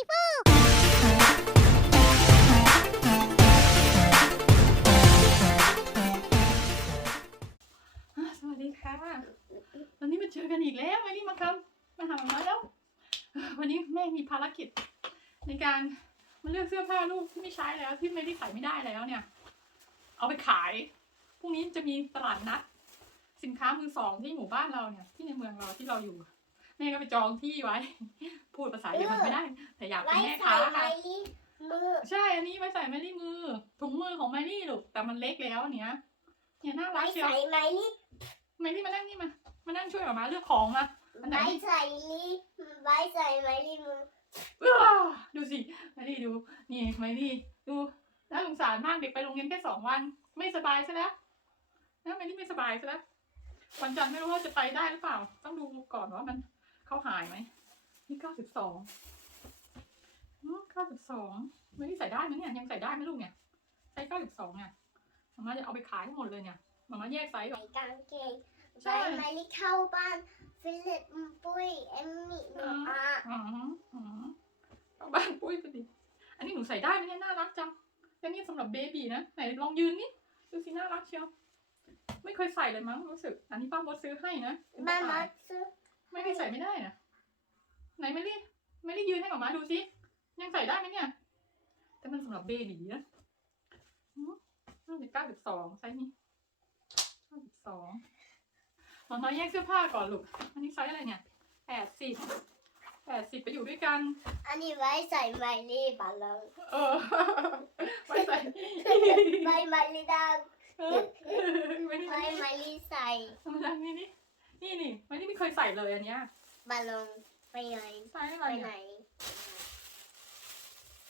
สวัสดีค่ะ วันนี้มาเจอกันอีกแล้ววันนี้มาคำมาหาหมาแล้ว วันนี้แม่มีภารกิจ ในการมาเลือกเสื้อผ้าลูกที่ไม่ใช้แล้วที่ไม่ได้ใส่ไม่ได้แล้วเนี่ย เอาไปขายพรุ่งนี้จะมีตลาดนัด สินค้ามือสองที่หมู่บ้านเราเนี่ยที่ในเมืองเราที่เราอยู่ แม่ก็ไปจองที่ไว้ พูดภาษาเยอรมันไม่ได้ แต่อยากเป็นไว้แม่ใส่ค้าไมค่ะลี่มือใช่ อันนี้ไว้ใส่ไมลี่มือ ถุงมือของไมลี่ลูก แต่มันเล็กแล้วอันเนี้ย เนี่ยน่ารัไว้กเชียวใส่ไมลี่ไมลี่มานั่งนี่มา มานั่งช่วยหมามาเลือกของมา อันไหน ไว้ใส่ลี่ไว้ใส่ไมลี่มืออ้าดูสิไมลี่ดู นี่ไมลี่ดู น่าสงสารมากเด็กไปโรงเรียนแค่สองวัน ไม่สบายซะแล้วนะไมลี่ไม่สบายซะแล้ว วันจันทร์ไม่รู้ว่าจะไปได้หรือเปล่า ต้องดูก่อนว่ามัน เข้าหายไหมนี่เก้าสิบสองเก้าสิบสองไม่ได้ใส่ได้ไหมเนี่ยยังใส่ได้ไหมลูกเนี่ยไซส์เก้าสิบสองเนี่ยมาม่าจะเอาไปขายให้หมดเลยเนี่ยมาม่าแยกไซส์ก่อนใส่กางเกงใช่ไว้ไมลี่เข้าบ้านฟิลิปปุ้ยเอมมี่หนูอะอ๋ออ๋อเอาบ้านปุ้ยไปดิอันนี้หนูใส่ได้ไหมเนี่ยน่ารักจังแต่นี่สำหรับเบบีนะไหนลองยืนนี่ดูสิน่ารักเชียวไม่เคยใส่เลยมั้งรู้สึก อันนี้ป้ามดซื้อให้นะเป็นมาตะมาข่ายซื้อ ไม่ได้ใส่ไม่ได้นะไหนไม่ได้ไม่ได้ยืนให้หมามาดูสิยังใส่ได้ไหมเนี่ย แต่มันสำหรับเบบีนะน่าจะเก้าสิบสองไซส์นี้เก้าสิบสองหมามาแยกเสื้อผ้าก่อนลูก อันนี้ไซส์อะไรเนี่ยแปดสิบแปดสิบไปอยู่ด้วยกัน อันนี้ไว้ใส่ไมลี่บาลองเออไม่ใส่ไว้ไมลี่ดาวเออไม่ได้ไว้ไมลี่ใส่มาดังนี่นี่ นี่นี่ไม่ได้ไม่เคยใส่เลยอันเนี้ยบาลองไปไหนไซส์อะไรไปเนี่ยไหน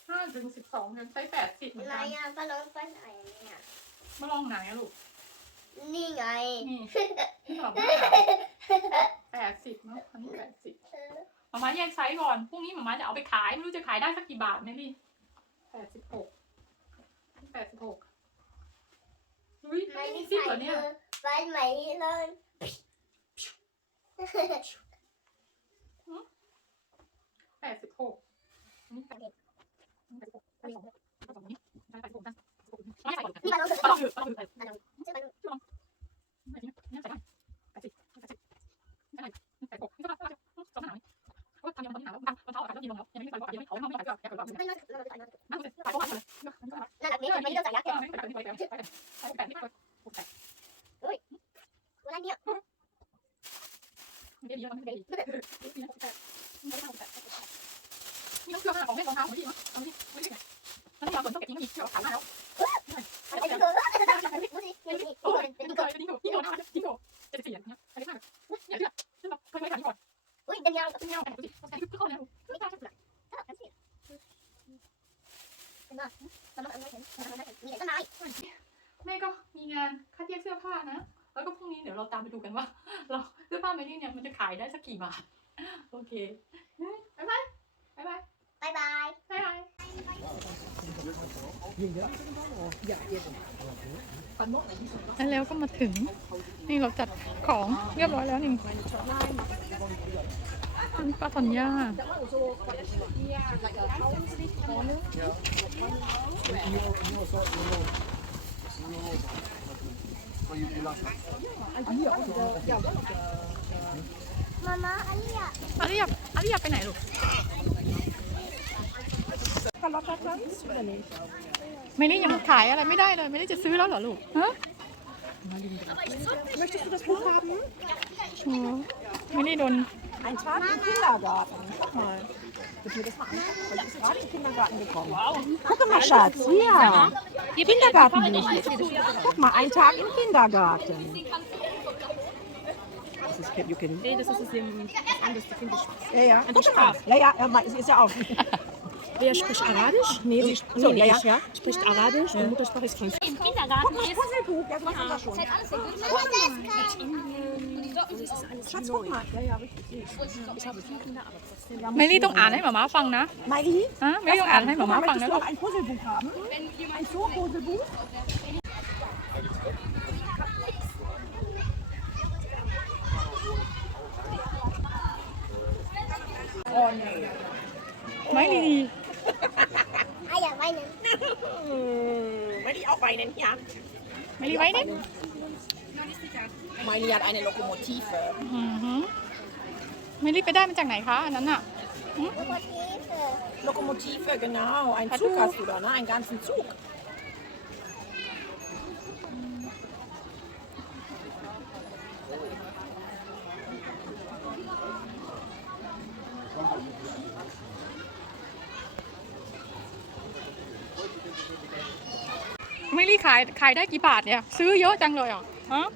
ห้าถึงสิบสองถึงไซส์แปดสิบเหมือนไหนกันอะบาลองไปไหนเนี่ยมาลองไหนอะลูก นี่ไงนี่ตอบแปดสิบเนาะอันนี้แปดสิบหมามาแยกไซส์ก่อน พรุ่งนี้หมามาจะเอาไปขาย ไม่รู้จะขายได้สักกี่บาทไหมพี่แปดสิบหกแปดสิบหกอุ้ยไมไม่มีลี่ซิปใส่เหรอเนี่ยคือไว้ไมลี่เลย แปดสิบหกอันนี้แปดสิบแปดสิบหกแปดสิบหกแปดสิบหกนี่ใช่แปดสิบหกนะไม่ใส่ก่อนนี่บาลองเอาถือเอาถือบาลองซื้อบาลองไม่ใช่เนี่ยใส่ได้แปดสิบแปดสิบใช่แปดหกนี่ก็ได้สองหนาวนี่เพราะทำยังตอนนี้หนาวตอนเช้าอากาศก็เย็นลงแล้วยังไม่ได้ใส่ก็ยังไม่เขาไม่ใส่ก็แค่ก่อนไม่น่าจะน่าจะใส่นั่งเสร็จใส่ก็มาเลยน่าจะไม่ใส่ไม่ต้องใส่ยักษ์ไม่ใส่ไม่ใส่ไม่ใส่ใส่แปดนี่ก็หกแปดอะไรเนี่ย ไม่ได้ดีแล้วมันไม่ได้ดีนี่หกแปดนี่หกแปดนี่ต้องเชื่อมากของเล่นรองเท้าของพี่มั้งเอาดิไม่ได้ไงตอนนี้เราฝนตกจริงก็มีเชื่อขายมาแล้วไอ้ตัวดูสินี่นี่โอ้ยเป็นตัวเคยทิ้งโหดยิ่งโหดนะยิ่งหดเจ็ดสิบสี่เนี่ยใครได้มากเนี่ยเชื่อซึ่งเราเคยไม่ได้ขายก่อนอุ้ยเดินยาวเป็นเงาแต่ดูสิเราใช้คือเข้าแล้วไม่กล้าชักเลยเห็นป่ะมันมันเห็นมันมีแต่ต้นไม้แม่ก็มีงานคัดแยกเสื้อผ้านะ แล้วก็พรุ่งนี้เดี๋ยวเราตามไปดูกันว่า เราเสื้อผ้าเมลี่เนี่ยมันจะขายได้สักกี่บาท โอเคบ๊ายบายบ๊ายบายบายบายบ๊ายบายแล้วก็มาถึง นี่เราจัดของเรียบร้อยแล้วนี่นี่ป้าธัญญา มามาอันนี้อะอาริยาอาริยาไปไหนลูกไม่นี่ยังขายอะไรไม่ได้เลย ไม่ได้จะซื้อแล้วเหรอลูกฮะ Möchtest du das Buch haben? อ๋อไม่ได้โดน Ein Tag im Kindergarten. Guck mal. Ich mir das mal angucken. Ich bin gerade im Kindergarten gekommen. Guck mal, Schatz. Ja. Kindergarten bin ich jetzt. Guck mal, ein Tag im Kindergarten. Das ist Ken. Nee, das ist das, das, das, das, das, das, das, ja. Ja, das, das, das, das, Wer spricht Arabisch? Nee, sie So, nee, ja, ja. ich, ja. Spricht Arabisch und Muttersprache ist Französisch. Im Kindergarten ist Puzzlebuch, ja, sowas haben wir schon. Schatz, guck mal. Ja, ja, richtig. sehe ich. Ich habe vier Kinder, aber trotzdem. ไม่นี่ต้องอ่านให้หมาม้าฟังนะ Miley? ฮะไม่ต้องอ่านให้หมาม้าฟัง Möchtest นะ du ลูก auch ein Puzzlebuch haben? Ein Zoo-Puzzlebuch? Oh nee. ไม่ดี อ่ weinen, ja. ไม่ดีไว้เนี่ย Miley hat eine Lokomotive. อือหือไม่รีบไปได้มาจากไหนคะอันนั้นอะลูกคนนี้คือ Lokomotive, genau. Ein Hat Zug du- hast du da, ne? Einen ganzen Zug. ไม่รีบขายขายได้กี่บาทเนี่ย ซื้อเยอะจังเลยอะฮะ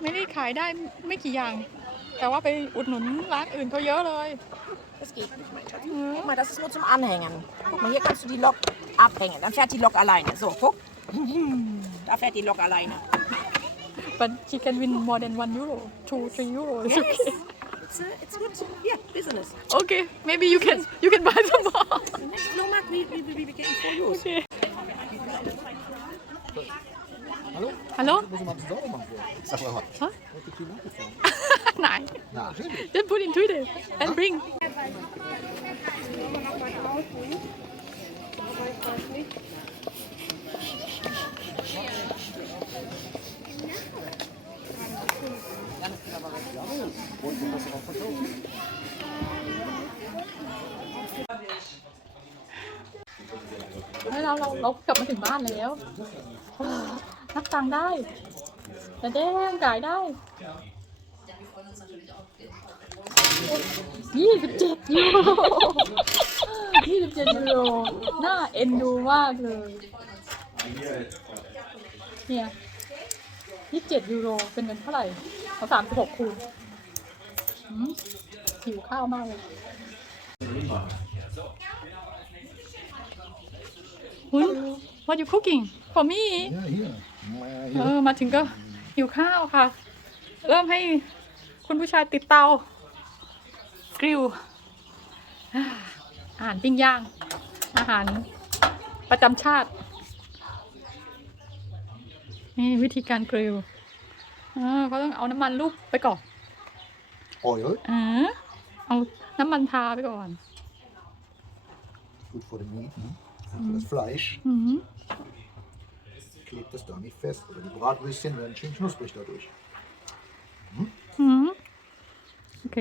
ไม่รีบขายได้ไม่กี่อย่าง แต่ว่าไปอุดหนุนร้านอื่นเขาเยอะเลย Das geht nicht, mein Schatz. อืม Guck mal, das ist nur zum Anhängen. Guck mal, hier kannst du die Lok abhängen. Dann fährt die Lok alleine. So, guck. Da fährt die Lok alleine. but she can win more than one euro two three euro It's okay It's, uh, it's good. Yeah, business. okay maybe you can you can buy some more The next Flohmarkt, we, we, we, we getting for you. okay Hallo? hallo Muss ich mal sauber machen. Sag mal, Hä? was ist die nachgefahren? nein Na, richtig. just put in Twitter and bring แล้วเราเราเรากลับมาถึงบ้านแล้ว นับตังค์ได้แต่แดงจ่ายได้ยี่สิบเจ็ดยูโรยี่สิบเจ็ดยูโรน่าเอ็นดูมากเลยเนี่ยยี่สิบเจ็ดยูโรเป็นเงินเท่าไหร่เขาสามสิบหกคูณอืมหิวข้าวมากเลยคุณ what you cooking for me Ja, hier. Na, เอ hier. อมาถึงก็หิวข้าวค่ะ เริ่มให้คุณผู้ชายติดเตากริลอ่าอาหารปิ้งย่าง อาหารประจำชาติ นี่วิธีการกริลอ่าเขาต้องเอาน้ำมันลูบไปก่อน Oil, อ่าเอาน้ำมันทาไปก่อน gut für den Meat, ne? für das Fleisch. อืม Klebt das da nicht fest. Oder die Bratwürstchen werden schön knusprig dadurch. อืมโอเค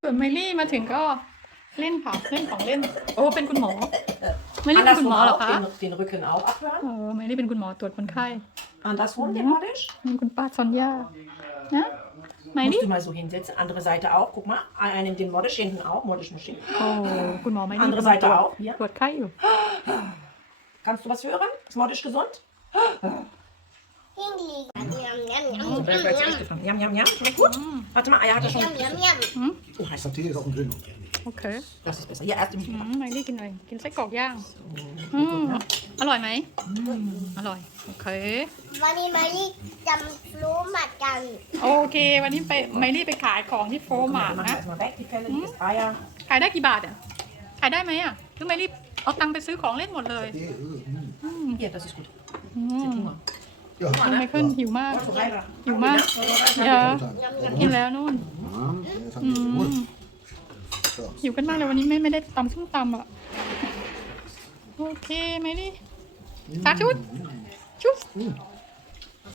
ส่วนไมลี่มาถึงก็เล่นค่ะเล่นของเล่น โอ้ เป็นคุณหมอ ไม่ได้เป็นคุณหมอเหรอ auch, คะ den, den Rücken auch abhören. เออไม่ได้เป็นคุณหมอตรวจคนไข้ Andersrum, den Modisch. นี่คุณป้าซอนยานะไมลี่ Musst du mal so hinsetzen. Andere Seite auch. Guck mal. Einen den Modisch, hinten auch. Modisch muss hinten. โอ้คุณหมอไมลี่ Andere กำลังตร Seite วจ auch. Hier. ตรวจไข้อยู่ Kannst du was hören? Ist Modisch gesund? ยิ่งดียำยำยำ Oh, der ist gleich zurechtgefallen. Jam, jam, jam. Schmeckt gut. Warte mal, er hatte schon. ยำยำยำ Oh, heiß. Saté ist auf dem Grill. โอเค Das ist besser. Hier, erst im อืมไมลี่กินอะไรกินไส้กรอกย่างอืมอร่อยไหมอร่อย โอเค วันนี้มารีจำรู้หมัดกัน โอเค วันนี้ไปไมลี่ไปขายของที่โฟร์มาร์ท Mach นะ erstmal weg, die Pelle, die ist Eier. ขายได้กี่บาทอ่ะ ขายได้ไหมอ่ะหรือไมลี่ เอาตังค์ไปซื้อของเล่นหมดเลย Saté, äh, mm. Hier, das ist gut. อืม Ja, คุณไมเคิลหิวมาก หิวมากเยอะ กินแล้วนู่น Ja, das haben อื wir ม geholt. So. หิวกันมากเลยวันนี้ไม่ไม่ได้ตำส้มตำอะ โอเคไหมดิสาชุดชุด Mm.